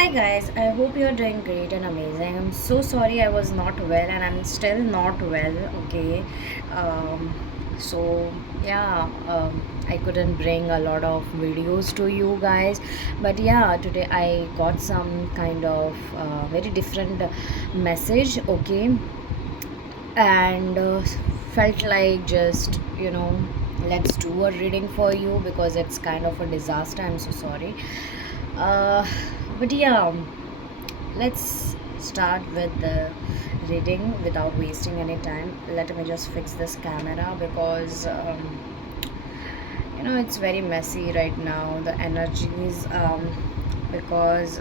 Hi guys, I hope you're doing great and amazing. I'm so sorry I was not well and I'm still not well, okay? Um, so, yeah, I couldn't bring a lot of videos to you guys, but yeah, today I got some kind of very different message, okay? And felt like just, let's do a reading for you because it's kind of a disaster. I'm so sorry. Uh, but yeah, let's start with the reading without wasting any time. Let me just fix this camera because it's very messy right now. The energies, because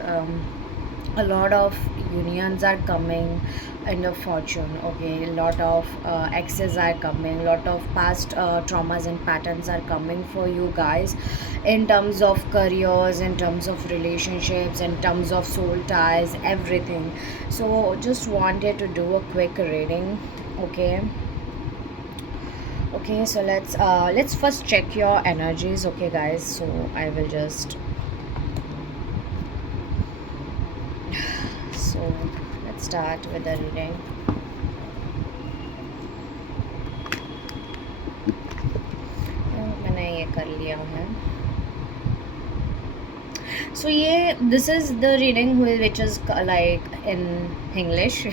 a lot of unions are coming in the fortune, okay? A lot of exes are coming, a lot of past traumas and patterns are coming for you guys in terms of careers, in terms of relationships, in terms of soul ties, everything. So just wanted to do a quick reading, okay? Okay, so let's first check your energies, okay guys? So I will just, so let's start with the reading. मैंने ये कर लिया है. So ये this is the reading which is like in English,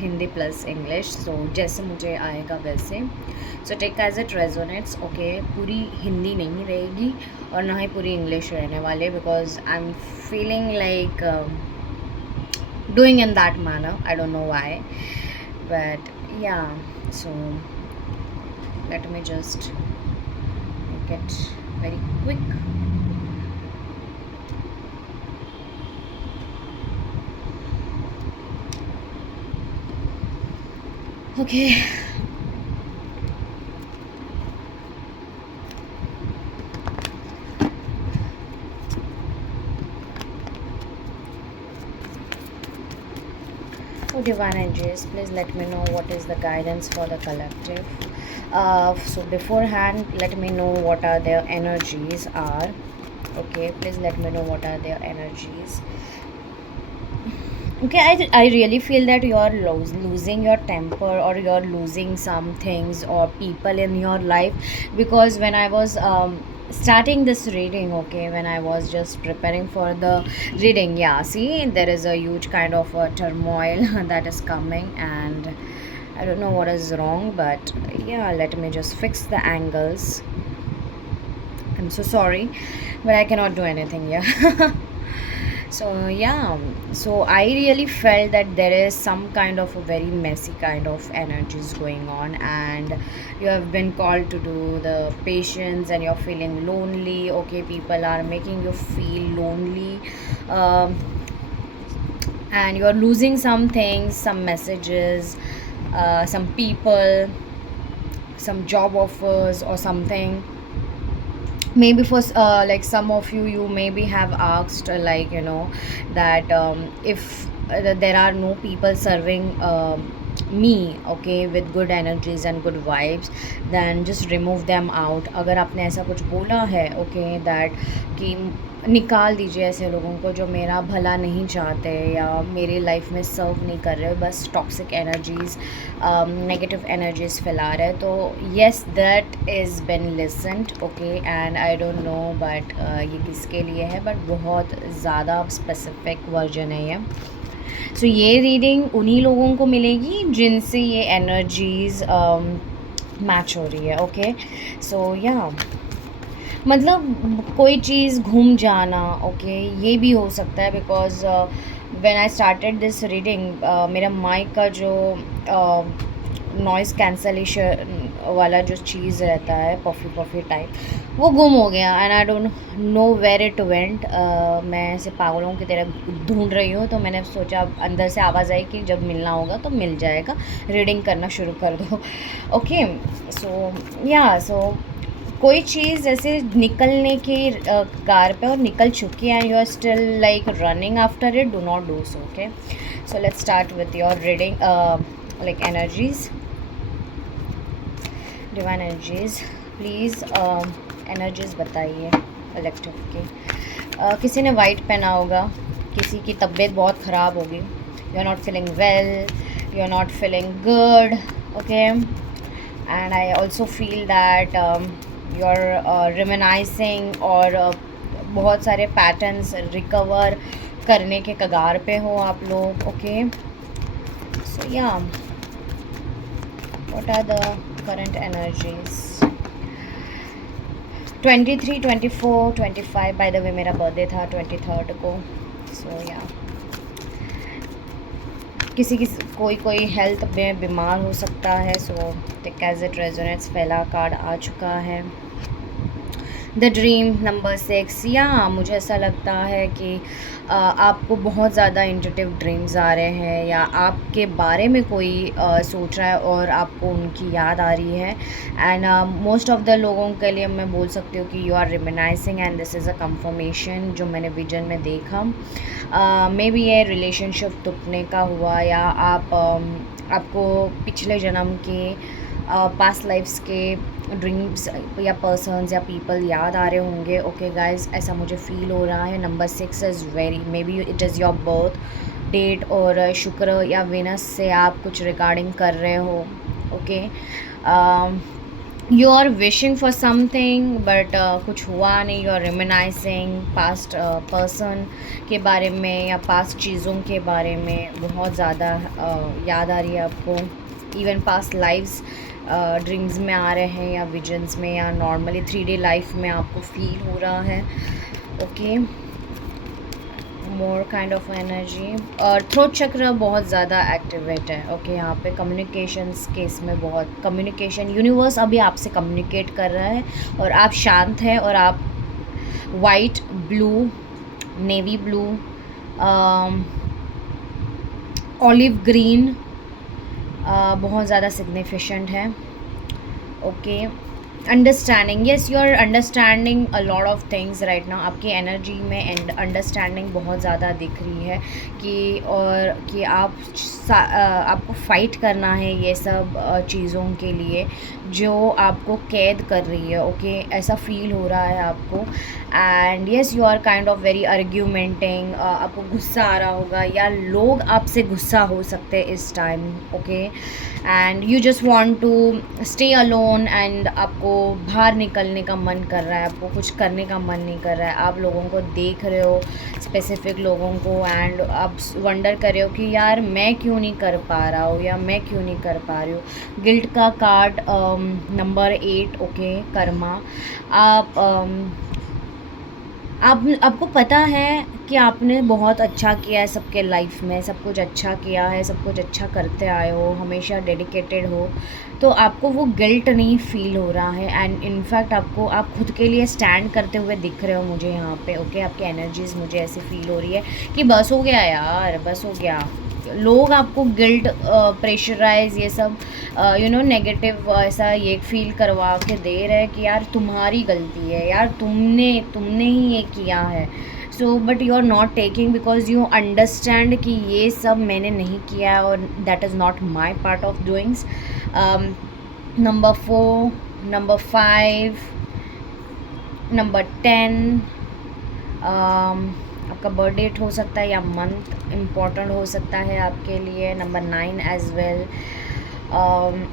Hindi plus English. So जैसे मुझे आएगा वैसे. So take as it resonates. Okay, पूरी हिंदी नहीं रहेगी और ना ही पूरी इंग्लिश रहने वाले because I'm feeling like doing in that manner. I don't know why, but yeah. So let me just make it very quick. Okay. So divine angels, please let me know what is the guidance for the collective. So beforehand, let me know what are their energies are. Okay, please let me know what are their energies. Okay, I really feel that you're losing your temper or you're losing some things or people in your life because when I was starting this reading, okay, when I was just preparing for the reading, yeah, see, there is a huge kind of turmoil that is coming, and I don't know what is wrong, but yeah, let me just fix the angles. I'm so sorry, but I cannot do anything, yeah. So yeah, so I really felt that there is some kind of a very messy kind of energies going on, and you have been called to do the patience, and you're feeling lonely. Okay, people are making you feel lonely, um, and you're losing some things, some messages, some people, some job offers, or something. Maybe for like some of you, you maybe have asked, like, that if there are no people serving me, okay, with good energies and good vibes, then just remove them out. अगर आपने ऐसा कुछ बोला है, okay, that कि निकाल दीजिए ऐसे लोगों को जो मेरा भला नहीं चाहते या मेरी लाइफ में सर्व नहीं कर रहे, बस टॉक्सिक एनर्जीज, नेगेटिव एनर्जीज फैला रहे, तो yes that is been listened, okay, and I don't no but ये किसके लिए है, बट बहुत ज़्यादा स्पेसिफिक वर्जन है ये. सो ये रीडिंग उन्हीं लोगों को मिलेगी जिनसे ये एनर्जीज मैच हो रही है, ओके. सो या मतलब कोई चीज़ घूम जाना, ओके, ये भी हो सकता है because when I started this reading, मेरा माइक का जो नॉइज़ कैंसलेशन वाला जो चीज़ रहता है, पफी पफी टाइप, वो गुम हो गया and I don't know where it went. मैं ऐसे पागलों की तरह ढूंढ रही हूँ, तो मैंने सोचा, अंदर से आवाज़ आई कि जब मिलना होगा तो मिल जाएगा, रीडिंग करना शुरू कर दो. ओके, सो या, सो कोई चीज़ ऐसे निकलने की कार पे और निकल चुकी है, you are still like running after it, do not do so, okay. So let's start with your reading, like energies, divine energies, please energies बताइए कलेक्टिव की. किसी ने वाइट पहना होगा, किसी की तबीयत बहुत ख़राब होगी, you are not feeling well, you are not feeling good, okay. And I also feel that you are reminiscing, और बहुत सारे पैटर्न्स रिकवर करने के कगार पे हो आप लोग, okay. So yeah, what are the current energies? 23, 24, 25, by the way मेरा बर्थडे था 23 को। सो या, कोई हेल्थ में बीमार हो सकता है। So take as it resonates, पहला कार्ड आ चुका है, द ड्रीम नंबर 6। या मुझे ऐसा लगता है कि आपको बहुत ज़्यादा इंट्यूटिव ड्रीम्स आ रहे हैं, या आपके बारे में कोई सोच रहा है और आपको उनकी याद आ रही है। एंड मोस्ट ऑफ द लोगों के लिए मैं बोल सकती हूँ कि you are reminiscing, and this is a confirmation जो मैंने विजन में देखा। मे बी ये रिलेशनशिप टूटने का हुआ, या आपको पिछले जन्म के पास्ट लाइफ्स के ड्रीम्स या पर्सन्स या पीपल याद आ रहे होंगे, ओके गाइज, ऐसा मुझे फील हो रहा है। Number 6 is very, maybe it is your birth date, और शुक्र या वेनस से आप कुछ रिकॉर्डिंग कर रहे हो, okay. You are wishing for something but कुछ हुआ नहीं, you are reminiscing past person के बारे में या पास्ट चीज़ों के बारे में बहुत ज़्यादा याद आ रही है आपको। इवन पास्ट लाइव्स ड्रीम्स में आ रहे हैं, या विजन्स में, या नॉर्मली 3D लाइफ में आपको फील हो रहा है, okay. More kind of energy, और थ्रोट चक्र बहुत ज़्यादा एक्टिवेट है, ओके। यहाँ पे कम्युनिकेशंस केस में बहुत कम्युनिकेशन, यूनिवर्स अभी आपसे कम्युनिकेट कर रहा है, और आप शांत हैं, और आप white, blue, navy blue, olive green बहुत ज़्यादा सिग्निफिकेंट है, okay. Understanding, yes, you are understanding a lot of things right now. आपकी एनर्जी में अंडरस्टैंडिंग बहुत ज़्यादा दिख रही है कि आपको फ़ाइट करना है ये सब चीज़ों के लिए जो आपको कैद कर रही है, ओके। ऐसा फील हो रहा है आपको। And yes, you are kind of very argumenting, आपको गुस्सा आ रहा होगा, या लोग आपसे गुस्सा हो सकते हैं इस time, okay. And you just want to stay alone, and आपको बाहर निकलने का मन कर रहा है, आपको कुछ करने का मन नहीं कर रहा है। आप लोगों को देख रहे हो, स्पेसिफिक लोगों को, एंड आप वंडर कर रहे हो कि यार मैं क्यों नहीं कर पा रहा हूँ, या मैं क्यों नहीं कर पा रही हूँ। गिल्ट का कार्ड नंबर 8, ओके, कर्मा। आपको पता है कि आपने बहुत अच्छा किया है सबके लाइफ में, सब कुछ अच्छा किया है, सब कुछ अच्छा करते आए हो, हमेशा डेडिकेटेड हो, तो आपको वो गिल्ट नहीं फील हो रहा है। एंड इनफैक्ट आप खुद के लिए स्टैंड करते हुए दिख रहे हो मुझे यहाँ पे, ओके। आपकी एनर्जीज मुझे ऐसी फील हो रही है कि बस हो गया यार, बस हो गया। लोग आपको गिल्ट, प्रेशराइज, ये सब नेगेटिव ऐसा ये फील करवा के दे रहे हैं कि यार तुम्हारी गलती है, यार तुमने ही ये किया है। So but you are not taking, because you understand कि ये सब मैंने नहीं किया है, और that is not my part of doings. Number 4, number 5, number 10, आपका बर्थ डेट हो सकता है, या मंथ इम्पॉर्टेंट हो सकता है आपके लिए। नंबर 9 एज वेल,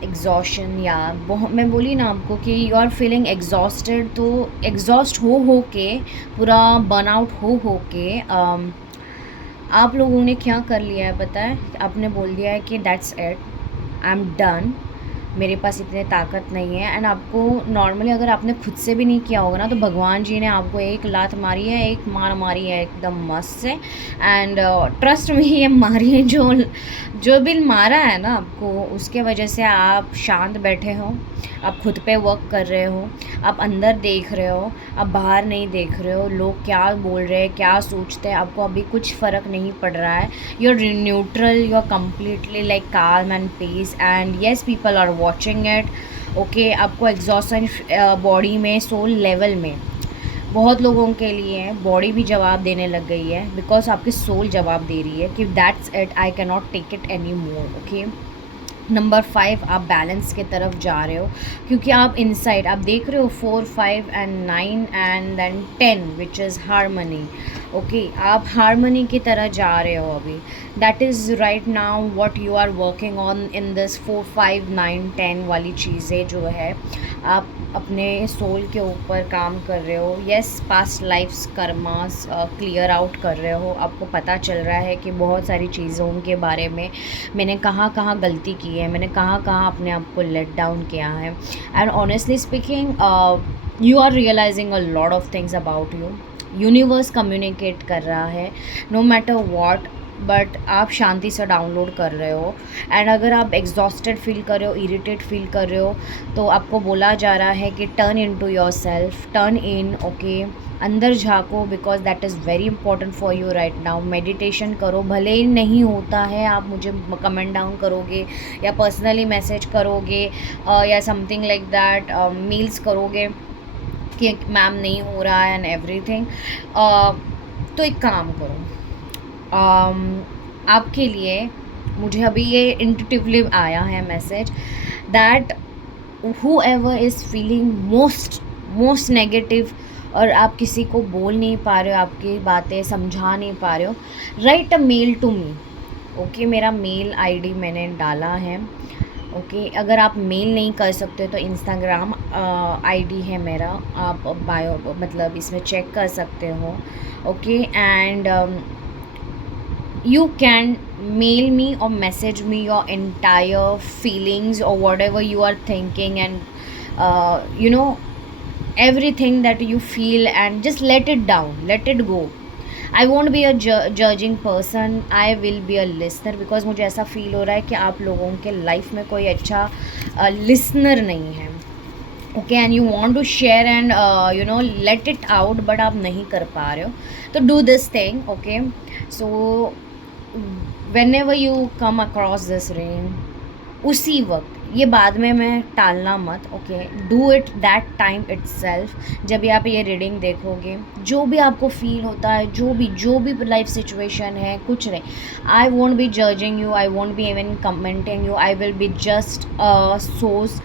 एग्जॉशन, या मैं बोली ना आपको कि यू आर फीलिंग एग्जॉस्टेड, तो एग्जॉस्ट हो के, पूरा बर्नआउट हो के आप लोगों ने क्या कर लिया है पता है? आपने बोल दिया है कि that's it, I am done, मेरे पास इतने ताकत नहीं है। एंड आपको नॉर्मली अगर आपने खुद से भी नहीं किया होगा ना, तो भगवान जी ने आपको एक लात मारी है, एक मार मारी है एकदम मस्त से। एंड ट्रस्ट में ये मारी है, जो भी मारा है ना आपको, उसके वजह से आप शांत बैठे हो, आप खुद पे वर्क कर रहे हो, आप अंदर देख रहे हो, आप बाहर नहीं देख रहे हो। लोग क्या बोल रहे हैं, क्या सोचते हैं, आपको अभी कुछ फ़र्क नहीं पड़ रहा है। You are neutral, you are completely like calm and peace, and yes, people are watching it, okay. आपको एग्जॉशन बॉडी में, सोल लेवल में, बहुत लोगों के लिए बॉडी भी जवाब देने लग गई है, बिकॉज आपकी सोल जवाब दे रही है कि that's it, I can not take it any more, okay. Number 5, आप बैलेंस के तरफ जा रहे हो, क्योंकि आप इनसाइड आप देख रहे हो 4, 5 and 9 and then 10 which is harmony, okay, आप हारमोनी की तरह जा रहे हो अभी। That is right now what you are working on in this 4 5 9 10 वाली चीज़ें जो है, आप अपने सोल के ऊपर काम कर रहे हो। Yes, past lifes karmas clear out कर रहे हो। आपको पता चल रहा है कि बहुत सारी चीज़ों के बारे में मैंने कहाँ कहाँ गलती की है, मैंने कहाँ कहाँ अपने आप को लेट डाउन किया है। And honestly speaking, you are realising a lot of things about you. Universe communicate कर रहा है, नो मैटर वॉट, बट आप शांति से डाउनलोड कर रहे हो। एंड अगर आप एग्जॉस्टेड फील कर रहे हो, इरिटेट फील कर रहे हो, तो आपको बोला जा रहा है कि turn in to yourself, turn in, okay, अंदर झाँको, because that is very important for you right now. Meditation करो, भले ही नहीं होता है, आप मुझे कमेंट डाउन करोगे या पर्सनली मैसेज करोगे, या समथिंग लाइक दैट, मेल्स करोगे कि मैम नहीं हो रहा है एंड एवरीथिंग। तो एक काम करो, आपके लिए मुझे अभी ये इंट्यूटिवली आया है message that whoever is feeling most negative, और आप किसी को बोल नहीं पा रहे हो, आपकी बातें समझा नहीं पा रहे हो, write a mail to me. Okay, मेरा मेल आईडी मैंने डाला है। ओके, अगर आप मेल नहीं कर सकते तो इंस्टाग्राम आईडी है मेरा, आप बायो मतलब इसमें चेक कर सकते हो। Okay, and you can mail me or message me your entire feelings or whatever you are thinking, and everything that you feel, and just let it down, let it go. I won't be a judging person, I will be a listener, because मुझे ऐसा feel हो रहा है कि आप लोगों के life में कोई अच्छा लिसनर नहीं है। Okay, and you want to share and let it out, but आप नहीं कर पा रहे हो, तो do this thing. Okay, so whenever you come across this ring, उसी वक्त, ये बाद में मैं टालना मत। Okay, do it that time itself. जब भी आप ये रीडिंग देखोगे, जो भी आपको फील होता है, जो भी लाइफ सिचुएशन है, कुछ नहीं, I won't be judging you, I won't be even commenting you, I will be just a source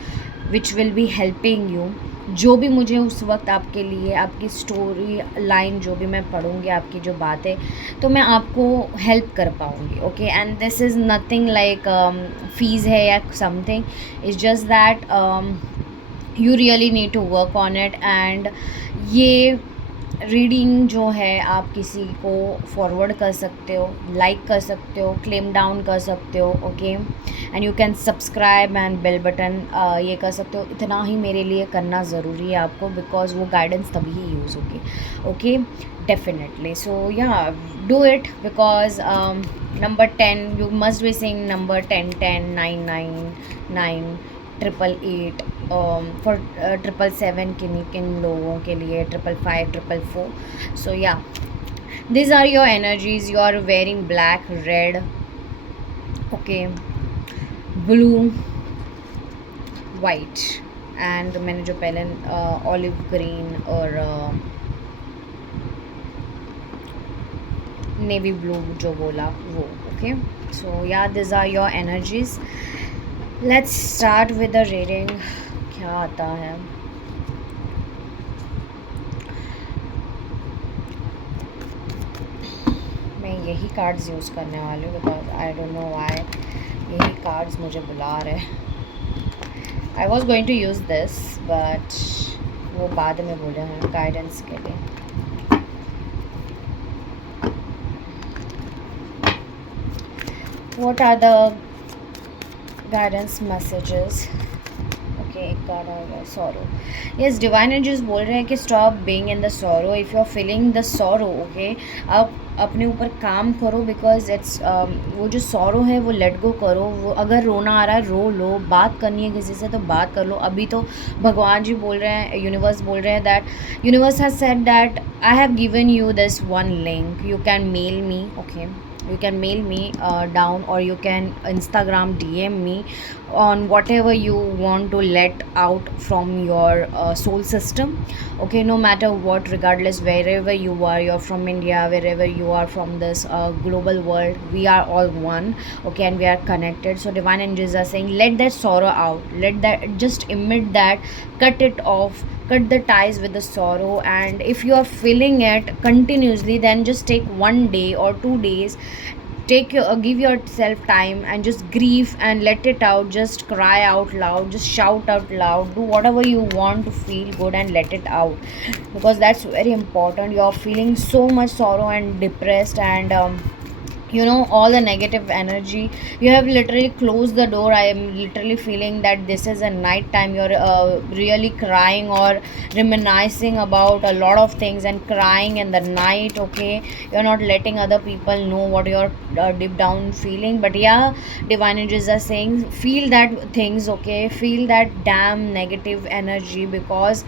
which will be helping you. जो भी मुझे उस वक्त आपके लिए, आपकी स्टोरी लाइन जो भी मैं पढ़ूँगी, आपकी जो बातें, तो मैं आपको हेल्प कर पाऊँगी। Okay, and this is nothing like fees है या something, it's just that you really need to work on it. And ये रीडिंग जो है, आप किसी को फॉरवर्ड कर सकते हो, लाइक कर सकते हो, क्लेम डाउन कर सकते हो। Okay, and you can subscribe and bell button ये कर सकते हो। इतना ही मेरे लिए करना ज़रूरी है आपको, बिकॉज वो गाइडेंस तभी ही यूज़ होगी। ओके, डेफिनेटली, सो या do it, because number 10, you must be saying number 10 10 9 9 9 888, for 777 किन लोगों के लिए, 555 444। सो या, these are your energies. You are wearing black, red, okay, blue, white, and मैंने जो पहले ऑलिव ग्रीन और नेवी ब्लू जो बोला वो। Okay, so yeah, this are your energies. Let's start with the reading. क्या आता है? मैं यही कार्ड्स यूज़ करने वाली हूँ, because I don't know why यही कार्ड्स मुझे बुला रहे हैं। I was going to use this, but वो बाद में बोले हैं गाइडेंस के लिए। What are the guidance messages? Okay, एक कार्ड आ गया, सॉरो। यस, डिवाइन एनर्जीज बोल रहे हैं कि stop being in the sorrow. If you are feeling the sorrow, okay, आप अपने ऊपर काम करो, बिकॉज इट्स वो जो सॉरो है वो लेट गो करो। वो अगर रोना आ रहा है, रो लो, बात करनी है किसी से तो बात कर लो। अभी तो भगवान जी बोल रहे हैं, यूनिवर्स बोल रहे हैं that universe has said that I have given you this one link, you can mail me. Okay, you can mail me down, or you can Instagram DM me on whatever you want to let out from your soul system. Okay, no matter what, regardless wherever you are, you're from India, wherever you are from this global world, we are all one. Okay, and we are connected. So divine angels are saying, let that sorrow out, let that, just emit that, cut it off, cut the ties with the sorrow. And if you are feeling it continuously, then just take 1 day or 2 days, take your give yourself time and just grieve and let it out. Just cry out loud, just shout out loud, do whatever you want to feel good and let it out, because that's very important. You're feeling so much sorrow and depressed, and all the negative energy, you have literally closed the door. I am literally feeling that this is a night time, you're really crying or reminiscing about a lot of things and crying in the night. Okay, you're not letting other people know what you're deep down feeling. But yeah, divine angels are saying feel that things, okay, feel that damn negative energy, because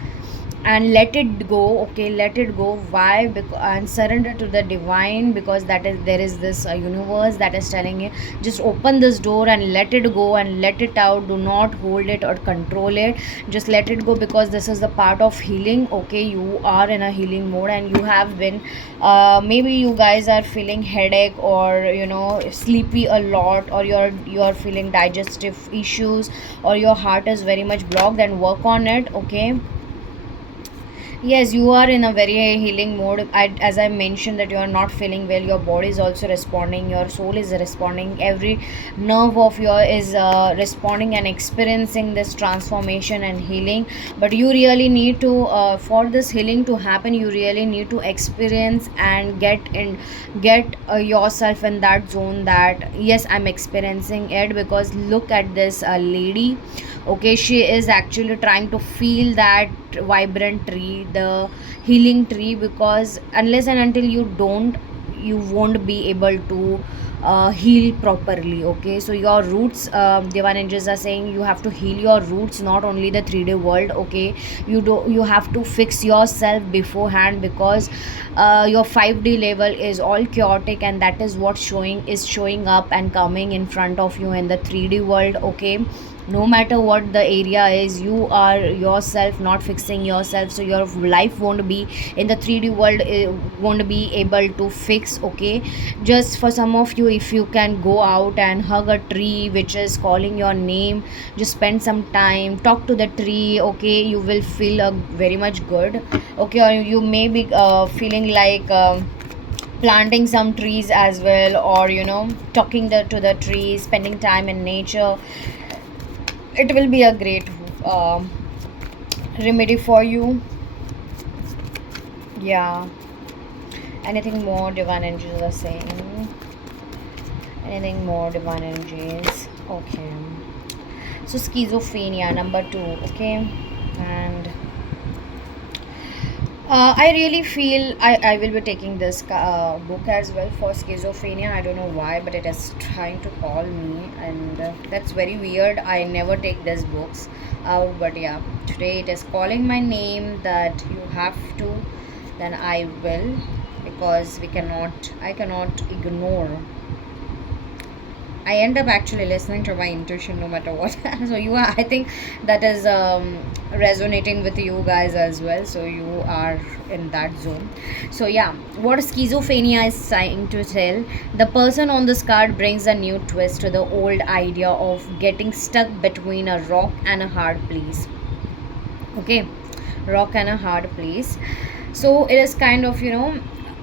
and let it go. Okay, let it go. Why? Because and surrender to the divine, because that is there is this universe that is telling you just open this door and let it go and let it out. Do not hold it or control it, just let it go, because this is the part of healing. Okay, you are in a healing mode, and you have been maybe you guys are feeling headache, or sleepy a lot, or you're feeling digestive issues, or your heart is very much blocked, and work on it. Okay, yes, you are in a very healing mode. As I mentioned, that you are not feeling well, your body is also responding, your soul is responding, every nerve of your is responding and experiencing this transformation and healing. But you really need to, for this healing to happen, you really need to experience and get yourself in that zone. That yes, I'm experiencing it, because look at this lady. Okay, she is actually trying to feel that vibrant tree, the healing tree, because unless and until you don't, you won't be able to heal properly. Okay, so your roots, divine angels are saying you have to heal your roots, not only the 3D world. Okay, you have to fix yourself beforehand, because your 5D level is all chaotic, and that is what showing up and coming in front of you in the 3D world. Okay, no matter what the area is, you are yourself not fixing yourself, so your life won't be in the 3D world, won't be able to fix. Okay, just for some of you, if you can go out and hug a tree which is calling your name, just spend some time, talk to the tree. Okay, you will feel very much good. Okay, or you may be feeling like planting some trees as well, or talking to the trees, spending time in nature. It will be a great um remedy for you. Yeah, anything more divine angels are saying? Anything more divine energies? Okay, so schizophrenia number 2. Okay, and I really feel I will be taking this book as well for schizophrenia. I don't know why, but it is trying to call me, and that's very weird. I never take these books out, but yeah, today it is calling my name that you have to, then I will, because I cannot ignore. I end up actually listening to my intuition no matter what. So I think that is resonating with you guys as well. So you are in that zone. So yeah, what schizophrenia is trying to tell, the person on this card brings a new twist to the old idea of getting stuck between a rock and a hard place. Okay, rock and a hard place. So it is kind of,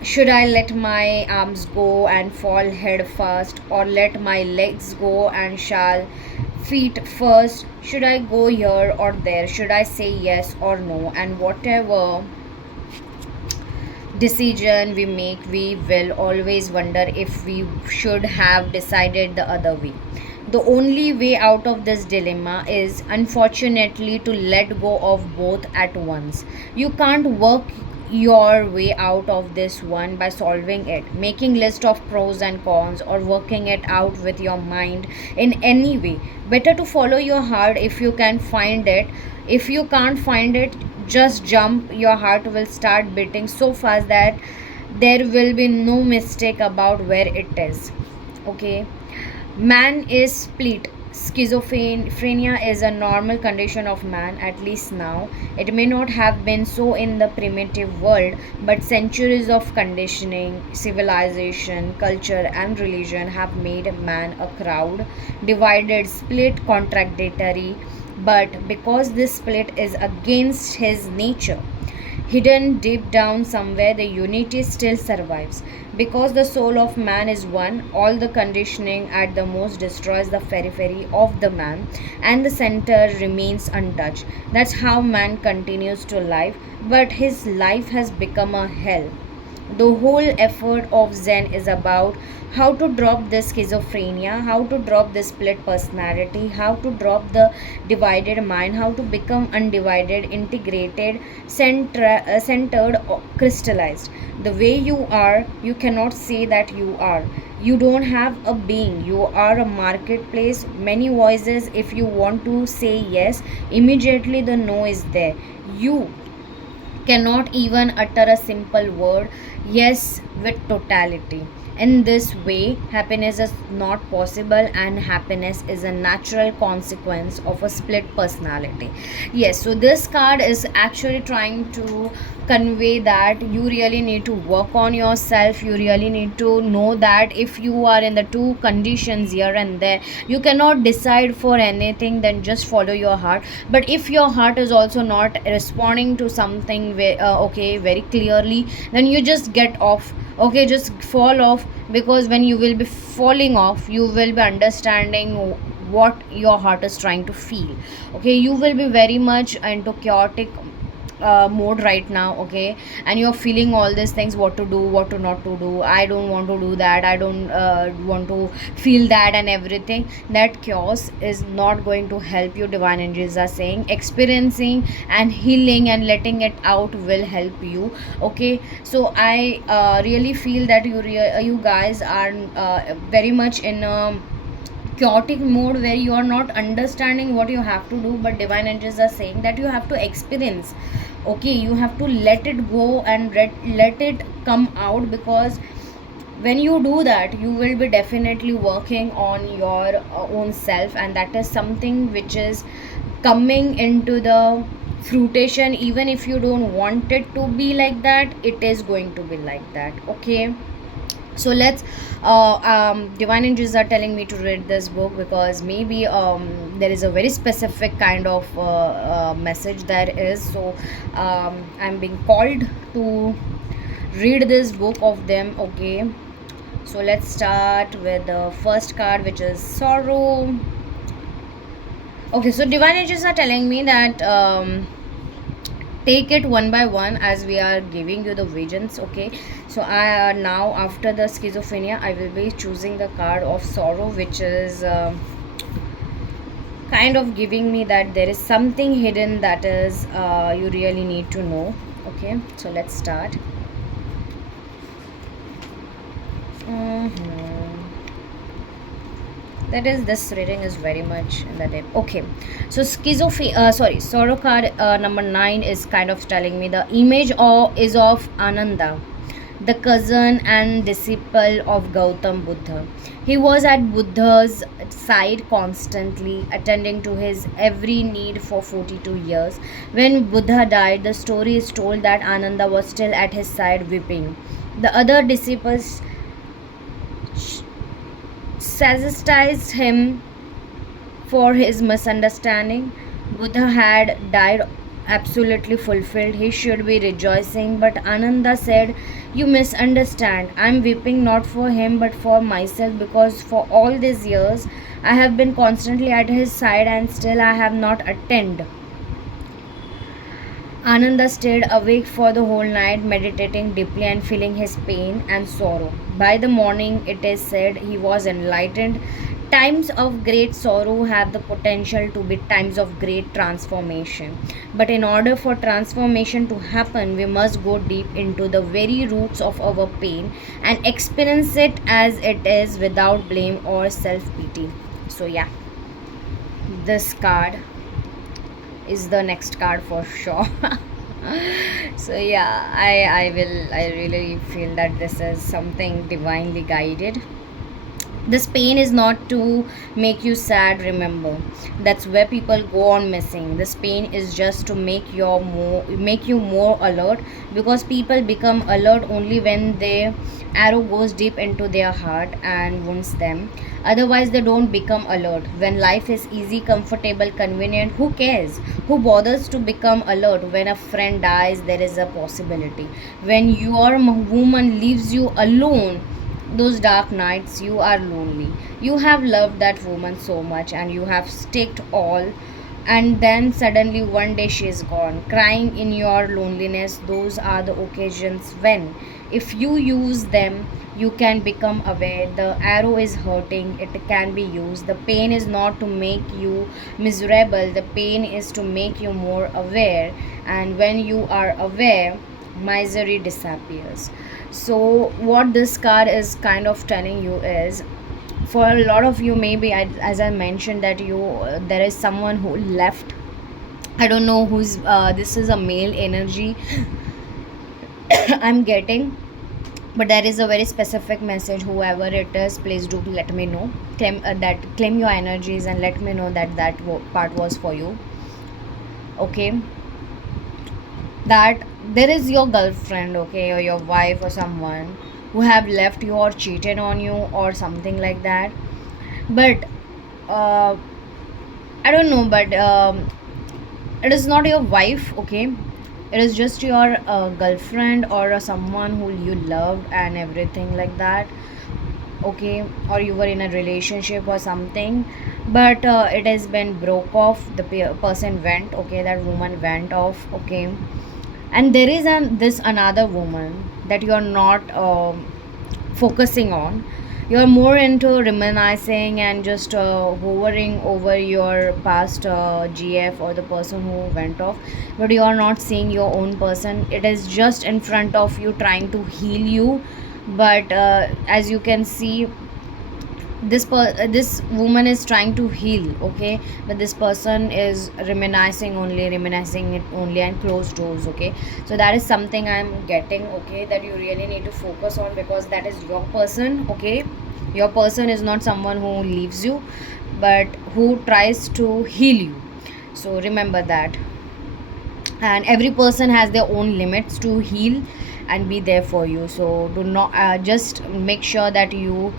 should I let my arms go and fall head first, or let my legs go and shall feet first? Should I go here or there? Should I say yes or no? And whatever decision we make, we will always wonder if we should have decided the other way. The only way out of this dilemma is, unfortunately, to let go of both at once. You can't work your way out of this one by solving it, making list of pros and cons, or working it out with your mind in any way. Better to follow your heart if you can find it. If you can't find it, just jump. Your heart will start beating so fast that there will be no mistake about where it is. Okay, man is split. Schizophrenia is a normal condition of man, at least now. It may not have been so in the primitive world, but centuries of conditioning, civilization, culture, and religion have made man a crowd, divided, split, contradictory. But because this split is against his nature, hidden deep down somewhere, the unity still survives. Because the soul of man is one, all the conditioning at the most destroys the periphery of the man, and the center remains untouched. That's how man continues to live, but his life has become a hell. The whole effort of Zen is about how to drop this schizophrenia, how to drop this split personality, how to drop the divided mind, how to become undivided, integrated, centered, crystallized. The way you are, you cannot say that you are. You don't have a being, you are a marketplace, many voices. If you want to say yes, immediately the no is there. You cannot even utter a simple word yes with totality. In this way, happiness is not possible, and happiness is a natural consequence of a split personality. Yes, so this card is actually trying to convey that you really need to work on yourself. You really need to know that if you are in the two conditions here and there, you cannot decide for anything, then just follow your heart. But if your heart is also not responding to something okay, very clearly, then you just get off. Okay, just fall off, because when you will be falling off, you will be understanding what your heart is trying to feel. Okay, you will be very much into chaotic mode right now. Okay, and you're feeling all these things, what to do, what to not to do. I don't want to do that, I don't want to feel that, and everything. That chaos is not going to help you. Divine angels are saying experiencing and healing and letting it out will help you. Okay, so I really feel that you guys are very much in chaotic mode where you are not understanding what you have to do, but divine angels are saying that you have to experience. Okay, you have to let it go and let it come out, because when you do that, you will be definitely working on your own self, and that is something which is coming into the fruition. Even if you don't want it to be like that, it is going to be like that. Okay, so let's divine angels are telling me to read this book, because maybe there is a very specific kind of message there is. So I'm being called to read this book of them. Okay, so let's start with the first card, which is sorrow. Okay, so divine angels are telling me that take it one by one as we are giving you the visions. Okay, so I now, after the schizophrenia, I will be choosing the card of sorrow, which is kind of giving me that there is something hidden that is you really need to know. Okay, so let's start. Mhm. That is, this reading is very much in the depth. Okay, so sorry, sorrow card number 9 is kind of telling me the image is of Ananda, the cousin and disciple of Gautam Buddha. He was at Buddha's side constantly, attending to his every need for 42 years. When Buddha died, the story is told that Ananda was still at his side weeping. The other disciples chastised him for his misunderstanding. Buddha had died absolutely fulfilled. He should be rejoicing. But Ananda said, you misunderstand. I'm weeping not for him but for myself, because for all these years I have been constantly at his side and still I have not attained. Ananda stayed awake for the whole night, meditating deeply and feeling his pain and sorrow. By the morning, it is said, he was enlightened. Times of great sorrow have the potential to be times of great transformation. But in order for transformation to happen, we must go deep into the very roots of our pain and experience it as it is, without blame or self pity. So, yeah, this card is the next card for sure. So yeah, I really feel that this is something divinely guided. This pain is not to make you sad, remember. That's where people go on missing. This pain is just to make you more alert, because people become alert only when their arrow goes deep into their heart and wounds them. Otherwise they don't become alert. When life is easy, comfortable, convenient, who cares? Who bothers to become alert? When a friend dies, there is a possibility. When your woman leaves you alone, those dark nights you are lonely, you have loved that woman so much and you have staked all, and then suddenly one day she is gone, crying in your loneliness. Those are the occasions when, if you use them, you can become aware the arrow is hurting, it can be used. The pain is not to make you miserable, the pain is to make you more aware, and when you are aware, misery disappears. So what this card is kind of telling you is, for a lot of you, maybe as I mentioned that you there is someone who left. I don't know who's this is a male energy I'm getting, but there is a very specific message. Whoever it is, please do let me know. Claim your energies and let me know that part was for you. Okay, that there is your girlfriend, okay, or your wife or someone who have left you or cheated on you or something like that. But uh, I don't know, but it is not your wife, okay. It is just your girlfriend or someone who you loved and everything like that, okay. Or you were in a relationship or something, but it has been broke off. The person went, okay, that woman went off, okay. And there is this another woman that you are not focusing on. You're more into reminiscing and just hovering over your past gf or the person who went off, but you are not seeing your own person. It is just in front of you trying to heal you, but as you can see, this woman is trying to heal, okay, but this person is reminiscing it only and closed doors, okay. So that is something I'm getting, okay, that you really need to focus on, because that is your person, okay. Your person is not someone who leaves you, but who tries to heal you. So remember that. And every person has their own limits to heal and be there for you. So do not just make sure that you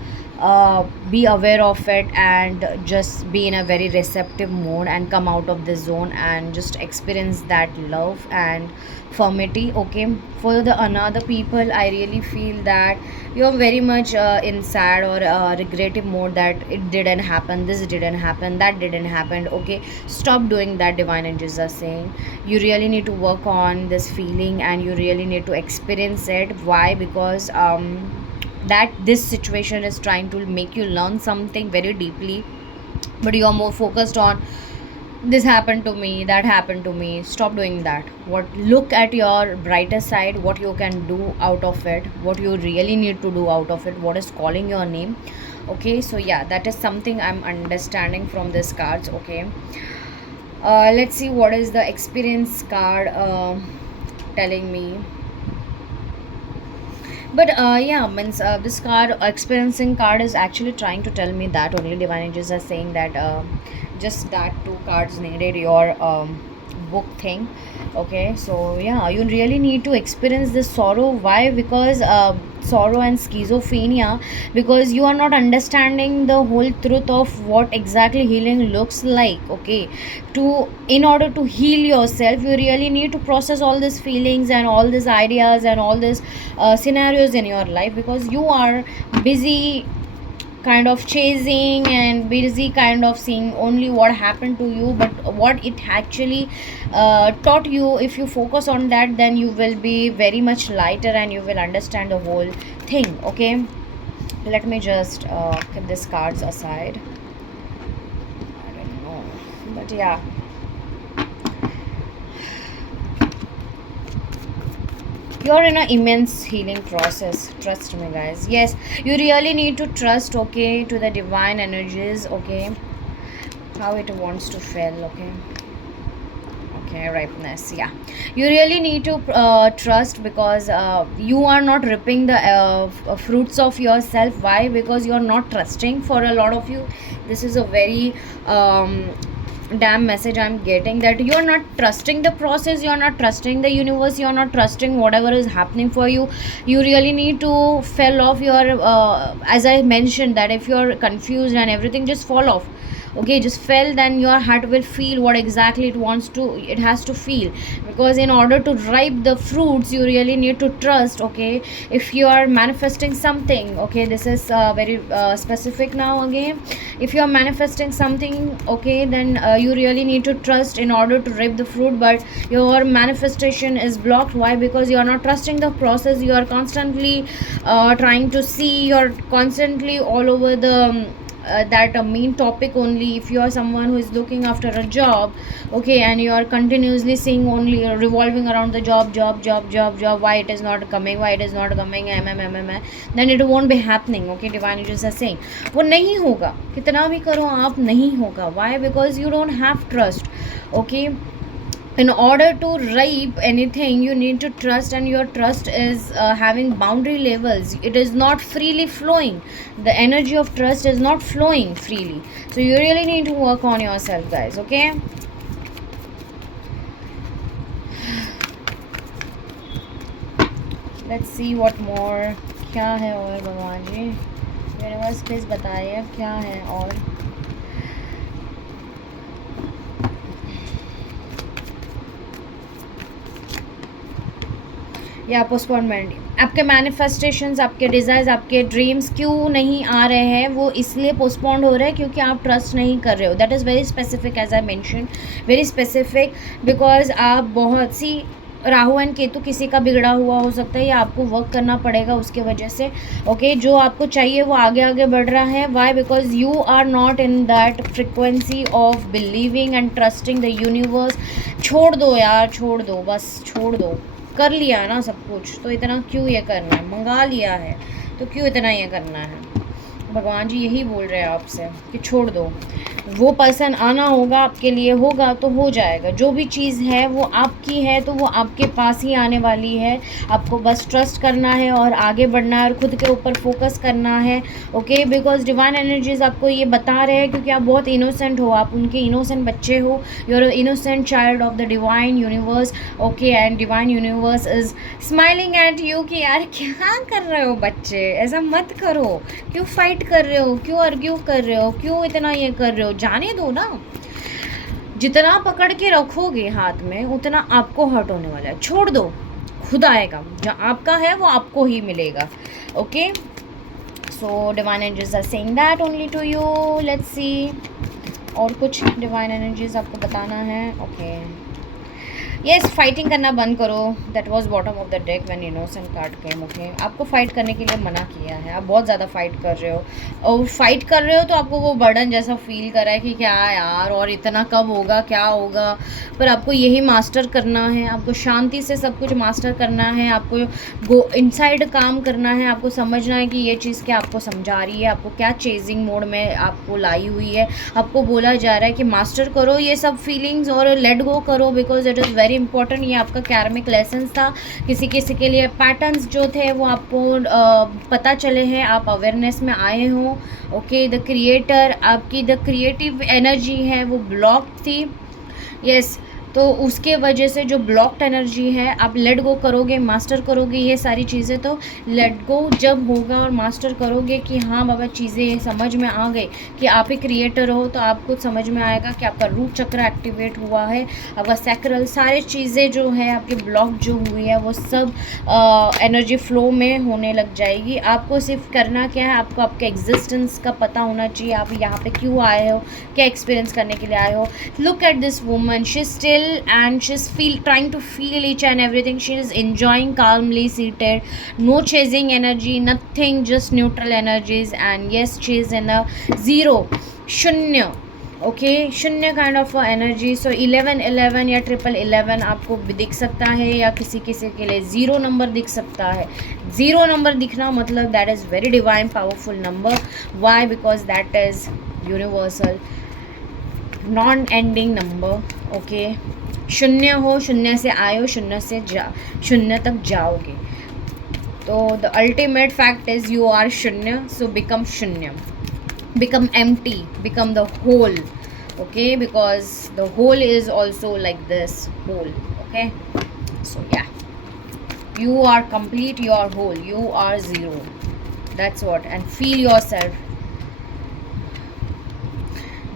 be aware of it and just be in a very receptive mode and come out of the zone and just experience that love and firmity, okay. For the another people, I really feel that you're very much in sad or regrettive mode, that it didn't happen, this didn't happen, that didn't happen, okay. Stop doing that, divine angels are saying. You really need to work on this feeling and you really need to experience it. Why? Because that this situation is trying to make you learn something very deeply, but you are more focused on this happened to me, that happened to me. Stop doing that. What, look at your brighter side, what you can do out of it, what you really need to do out of it, what is calling your name, okay. So yeah, that is something I'm understanding from this cards, okay. Let's see what is the experience card telling me. But yeah, means this card, experiencing card, is actually trying to tell me that only, divine angels are saying that just that two cards needed your book thing, okay. So yeah, you really need to experience this sorrow. Why? Because sorrow and schizophrenia, because you are not understanding the whole truth of what exactly healing looks like, okay. To, in order to heal yourself, you really need to process all these feelings and all these ideas and all these scenarios in your life, because you are busy kind of chasing and busy kind of seeing only what happened to you, but what it actually taught you. If you focus on that, then you will be very much lighter and you will understand the whole thing, okay. Let me just keep these cards aside. I don't know, but yeah, you're in an immense healing process, trust me guys. Yes, you really need to trust, okay, to the divine energies, okay, how it wants to feel, okay. Okay, ripeness. Yeah, you really need to trust, because you are not reaping the fruits of yourself. Why? Because you are not trusting. For a lot of you, this is a very damn message I'm getting, that you're not trusting the process, you're not trusting the universe, you're not trusting whatever is happening for you. You really need to fell off your as I mentioned, that if you're confused and everything, just fall off. Okay, just fell, then your heart will feel what exactly it has to feel. Because in order to ripe the fruits, you really need to trust. Okay, if you are manifesting something, okay, this is very specific now again. If you are manifesting something, okay, then you really need to trust in order to reap the fruit. But your manifestation is blocked. Why? Because you are not trusting the process. You are constantly trying to see, you're constantly all over the that main topic only. If you are someone who is looking after a job, okay, and you are continuously seeing only revolving around the job, why it is not coming, why it is not coming, then it won't be happening. Okay, divine angels are saying वो नहीं होगा, कितना भी करो आप, नहीं होगा. Why? Because you don't have trust. Okay, in order to ripe anything, you need to trust, and your trust is having boundary levels. It is not freely flowing. The energy of trust is not flowing freely. So you really need to work on yourself, guys. Okay, let's see what more. क्या है और भगवान जी, universe please बताइए क्या है और. या postponement, आपके मैनिफेस्टेशंस, आपके डिज़ायर्स, आपके ड्रीम्स क्यों नहीं आ रहे हैं? वो इसलिए पोस्टपोन्ड हो रहे हैं क्योंकि आप ट्रस्ट नहीं कर रहे हो. That is very specific, as I mention, very specific. Because आप बहुत सी, राहु एंड केतु किसी का बिगड़ा हुआ हो सकता है, या आपको वर्क करना पड़ेगा उसके वजह से. ओके, जो आपको चाहिए वो आगे आगे बढ़ रहा है. Why? Because you are not in that frequency of believing and trusting the universe. छोड़ दो यार, छोड़ दो, बस छोड़ दो. कर लिया ना सब कुछ, तो इतना क्यों ये करना है? मंगा लिया है तो क्यों इतना ये करना है? भगवान जी यही बोल रहे हैं आपसे कि छोड़ दो. वो पर्सन आना होगा, आपके लिए होगा तो हो जाएगा. जो भी चीज़ है वो आपकी है, तो वो आपके पास ही आने वाली है. आपको बस ट्रस्ट करना है और आगे बढ़ना है और खुद के ऊपर फोकस करना है. ओके, बिकॉज डिवाइन एनर्जीज आपको ये बता रहे हैं, क्योंकि आप बहुत इनोसेंट हो, आप उनके इनोसेंट बच्चे हो. You are innocent child of the divine universe. Okay, and divine universe is smiling at you कि यार क्या कर रहे हो बच्चे, ऐसा मत करो. क्यों फाइट कर रहे हो, क्यों आर्ग्यू कर रहे हो, क्यों इतना ये कर रहे हो? जाने दो ना. जितना पकड़ के रखोगे हाथ में, उतना आपको हर्ट होने वाला है. छोड़ दो, खुद आएगा. जहाँ आपका है वो आपको ही मिलेगा. Okay, so divine energies are saying that only to you. Let's see और कुछ डिवाइन एनर्जीज आपको बताना है. ओके, यस, फाइटिंग करना बंद करो. That was bottom of the deck when innocent card came. Okay, आपको फाइट करने के लिए मना किया है. आप बहुत ज़्यादा फाइट कर रहे हो, और फाइट कर रहे हो तो आपको वो बर्डन जैसा फील कर रहा है कि क्या यार, और इतना कब होगा, क्या होगा. पर आपको यही मास्टर करना है. आपको शांति से सब कुछ मास्टर करना है. आपको गो इनसाइड काम करना है. आपको समझना है कि ये चीज़ क्या आपको समझा रही है, आपको क्या चेजिंग मोड में आपको लाई हुई है. आपको बोला जा रहा है कि मास्टर करो ये सब फीलिंग्स और लेट गो करो, because it is very important. ये आपका कैर्मिक लेसन्स था. किसी किसी के लिए पैटर्न्स जो थे वो आपको पता चले हैं, आप अवेयरनेस में आए हो. ओके, द क्रिएटर, आपकी द क्रिएटिव एनर्जी है वो ब्लॉक थी. यस, तो उसके वजह से जो ब्लॉक्ड एनर्जी है, आप लेट गो करोगे, मास्टर करोगे ये सारी चीज़ें. तो लेट गो जब होगा और मास्टर करोगे कि हाँ बाबा चीज़ें समझ में आ गई कि आप ही क्रिएटर हो, तो आपको समझ में आएगा कि आपका रूट चक्र एक्टिवेट हुआ है, आपका सैक्रल, सारी चीज़ें जो है आपकी ब्लॉक जो हुई है वो सब एनर्जी फ्लो में होने लग जाएगी. आपको सिर्फ करना क्या है, आपको आपके एग्जिस्टेंस का पता होना चाहिए. आप यहाँ पे क्यों आए हो, क्या एक्सपीरियंस करने के लिए आए हो. Look at this woman, she still and she's trying to feel each and everything. She is enjoying calmly seated, no chasing energy, nothing, just neutral energies. And yes, she is in a zero, शून्य. Okay, शून्य kind of energy. सो 1111 या 1111 आपको दिख सकता है, या किसी किसी के लिए 0 नंबर दिख सकता है. 0 नंबर दिखना मतलब that is very divine powerful number. Why? Because that is universal non ending number. Okay, शून्य हो, शून्य से आए हो, शून्य तक जाओगे। तो the ultimate fact is you are शून्य, सो बिकम शून्य, become empty, become the whole, okay, because the whole is also like this whole, okay. So yeah, you are complete, you are whole, you are zero, that's what. And feel yourself.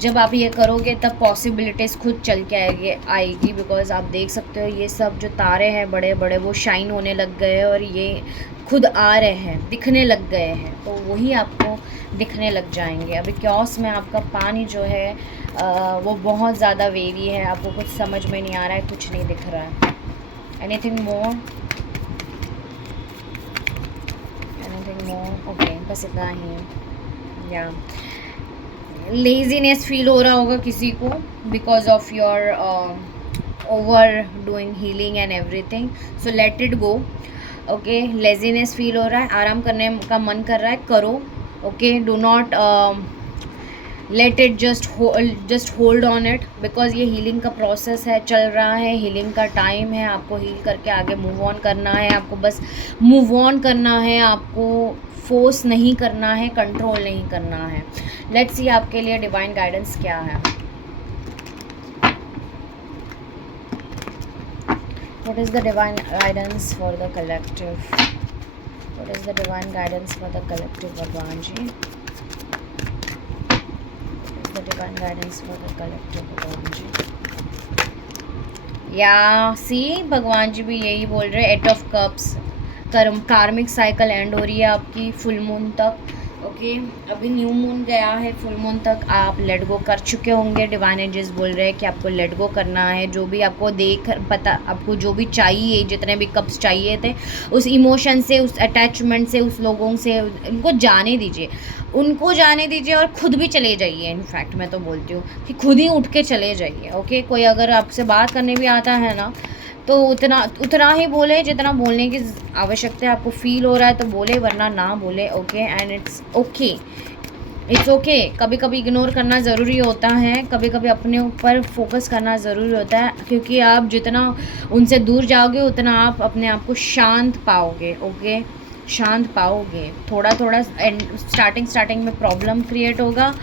जब आप ये करोगे तब possibilities खुद चल के आएगी, because आप देख सकते हो ये सब जो तारे हैं बड़े बड़े वो शाइन होने लग गए हैं और ये खुद आ रहे हैं, दिखने लग गए हैं, तो वही आपको दिखने लग जाएंगे। अभी क्योस में आपका पानी जो है वो बहुत ज़्यादा वेवी है, आपको कुछ समझ में नहीं आ रहा है, कुछ नहीं दिख रहा है। एनीथिंग मोर, ओके, बस इतना ही। या लेजीनेस फील हो रहा होगा किसी को because of your over doing healing and everything, so let it go, okay. Laziness feel हो रहा है, आराम करने का मन कर रहा है, करो, okay. Do not let it, just hold on it, because ये हीलिंग का प्रोसेस है, चल रहा है, हीलिंग का टाइम है, आपको हील करके आगे मूव ऑन करना है, आपको बस मूव ऑन करना है, आपको फोर्स नहीं करना है, कंट्रोल नहीं करना है। लेट्स सी आपके लिए डिवाइन गाइडेंस क्या है। What is the divine guidance for the collective? What is the divine guidance for the collective, Bhagwan ji? What is the divine guidance for the collective, Bhagwan ji? या सी भगवान जी भी यही बोल रहे हैं, 8 ऑफ कप्स, कार्मिक साइकिल एंड हो रही है आपकी फुल मून तक, ओके। अभी न्यू मून गया है, फुल मून तक आप लेट गो कर चुके होंगे। डिवाइन एंजल्स बोल रहे हैं कि आपको लेट गो करना है, जो भी आपको पता, आपको जो भी चाहिए, जितने भी कप्स चाहिए थे, उस इमोशन से, उस अटैचमेंट से, उस लोगों से उनको जाने दीजिए, उनको जाने दीजिए और खुद भी चले जाइए। इनफैक्ट मैं तो बोलती हूँ कि खुद ही उठ के चले जाइए, ओके। कोई अगर आपसे बात करने भी आता है ना, तो उतना ही बोले जितना बोलने की आवश्यकता है। आपको फील हो रहा है तो बोले, वरना ना बोले, ओके। And it's okay. कभी कभी इग्नोर करना ज़रूरी होता है, कभी कभी अपने ऊपर फोकस करना ज़रूरी होता है, क्योंकि आप जितना उनसे दूर जाओगे उतना आप अपने आप को शांत पाओगे, ओके, शांत पाओगे। थोड़ा थोड़ा स्टार्टिंग में प्रॉब्लम क्रिएट होगा,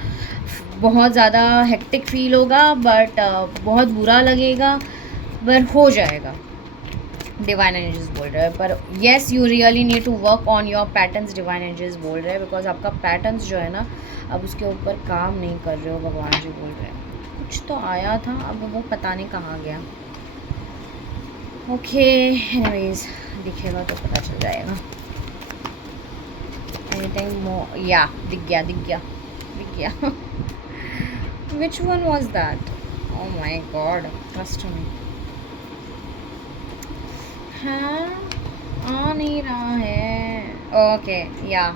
बहुत ज़्यादा हेक्टिक फील होगा, बट बहुत बुरा लगेगा, पर हो जाएगा। डिवाइन एनर्जीज बोल रहे हैं, पर yes you really need to work on your patterns, divine energies बोल रहे हैं, बिकॉज आपका पैटर्न्स जो है ना, अब उसके ऊपर काम नहीं कर रहे हो, भगवान जी बोल रहे हैं। कुछ तो आया था, अब वो पता नहीं कहाँ गया, ओके। एनीवेज दिखेगा तो पता चल जाएगा। एनीथिंग मोर, या दिख गया which one was that? Oh my God, trust me. हाँ, आ नहीं रहा है, ओके। या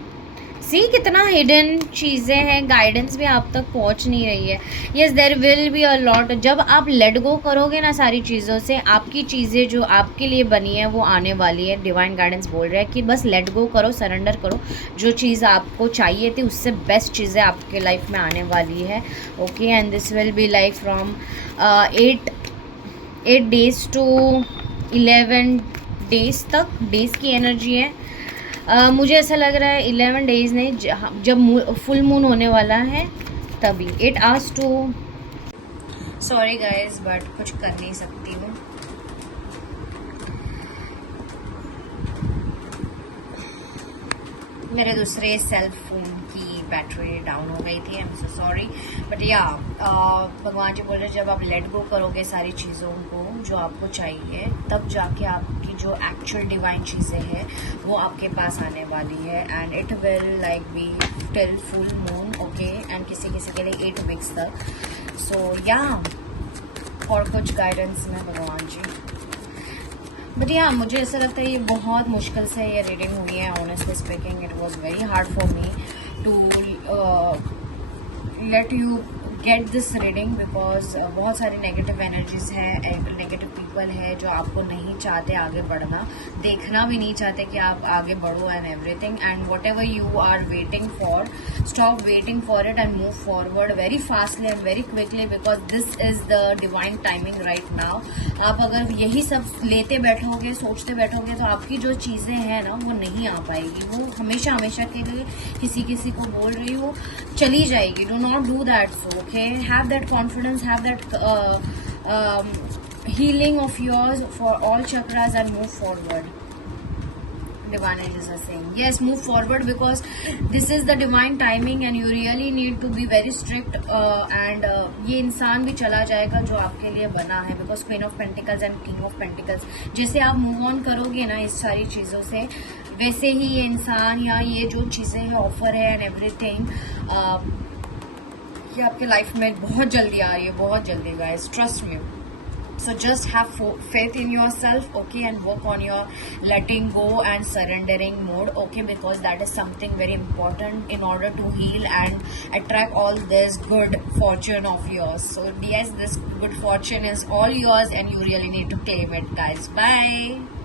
सी कितना हिडन चीज़ें हैं, गाइडेंस भी आप तक पहुंच नहीं रही है। Yes there will be a lot, जब आप लेट गो करोगे ना सारी चीज़ों से, आपकी चीज़ें जो आपके लिए बनी है वो आने वाली है। डिवाइन गाइडेंस बोल रहे हैं कि बस लेट गो करो, सरेंडर करो, जो चीज़ आपको चाहिए थी उससे बेस्ट चीज़ें आपके लाइफ में आने वाली है, okay. And this will be like from 8 days to 11 days तक, डेज़ की एनर्जी है। मुझे ऐसा लग रहा है 11 days नहीं, जब फुल मून होने वाला है तभी 8 hours to, sorry guys but कुछ कर नहीं सकती हूँ। मेरे दूसरे सेल फोन की बैटरी डाउन हो गई थी, I am so sorry, but या भगवान जी बोल रहे जब आप लेट गो करोगे सारी चीज़ों को जो आपको चाहिए, तब जाके आपकी जो एक्चुअल डिवाइन चीज़ें हैं वो आपके पास आने वाली है। And it will like be till full moon, okay. And किसी के लिए 8 weeks तक। सो या और कुछ गाइडेंस में भगवान जी, बट या मुझे ऐसा लगता है ये बहुत मुश्किल से ये रीडिंग हुई है। Honestly speaking it was very hard for me to let you get this reading, because बहुत सारी नेगेटिव एनर्जीज है, नेगेटिव पीपल है जो आपको नहीं चाहते आगे बढ़ना, देखना भी नहीं चाहते कि आप आगे बढ़ो and everything, and whatever you are waiting for, stop waiting for it and move forward very fastly and very quickly, because this is the divine timing right now. आप अगर यही सब लेते बैठोगे, सोचते बैठोगे, तो आपकी जो चीजें हैं ना वो नहीं आ पाएगी. वो हमेशा हमेशा के लिए किसी किसी को बोल रही हो चली जाएगी. Do not do that. So okay, have that confidence, have that healing of yours for all chakras and move forward. Divine angels are saying yes, move forward, because this is the divine timing and you really need to be very strict, and ये इंसान भी चला जाएगा जो आपके लिए बना है, because Queen of Pentacles and King of Pentacles, जैसे आप मूव ऑन करोगे ना इस सारी चीज़ों से, वैसे ही ये इंसान या ये जो चीज़ें हैं, ऑफर है एंड एवरीथिंग, ये आपके लाइफ में बहुत जल्दी आ रही है, बहुत जल्दी guys, trust me. So just have faith in yourself, okay, and work on your letting go and surrendering mode, okay, because that is something very important in order to heal and attract all this good fortune of yours. So yes, this good fortune is all yours and you really need to claim it, guys. Bye.